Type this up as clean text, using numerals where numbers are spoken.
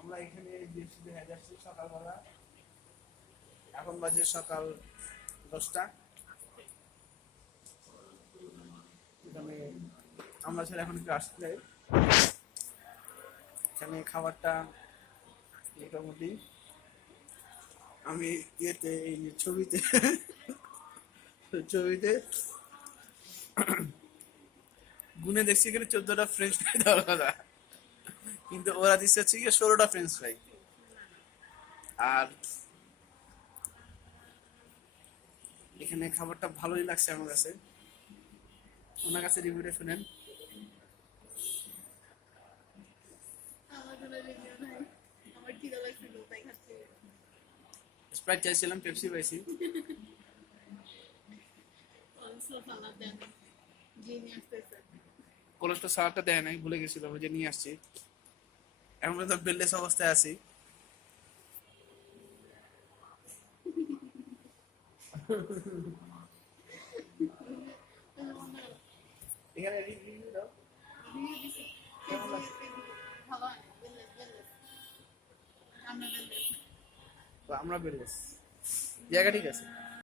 আমরা এখানে বৃষ্টিতে হেঁটে আসছি সকালবেলা। এখন বাজে সকাল 10টা। এখানে আমরা ছেলে এখন একটু আসলে এখানে খাবারটা মোটামুটি আমি ইয়েতে এই ছবিতে ছবিতে গুনে দেখছি এখানে 14টা ফ্রেঞ্চ ফ্রাই দেওয়ার কথা, কিন্তু ওরা দিচ্ছে হচ্ছে গিয়ে 16টা ফ্রেঞ্চ ফ্রাই। আর এখানে খাবারটা ভালোই লাগছে আমার কাছে। ওনার কাছে রিভিউটা শুনেন। স্প্রাইট চাইছিলাম, পেপসি পাইছি। কোলেস্ট্রল সালাডটা দেয় নাই, ভুলে গেছিলাম, ওই যে নিয়ে আসছি। এখন তো বেললেস অবস্থায় আছি। এখানে রিভিউ দাও, কেমন লাগছে? তো আমরা বেললেস, জায়গা ঠিক আছে।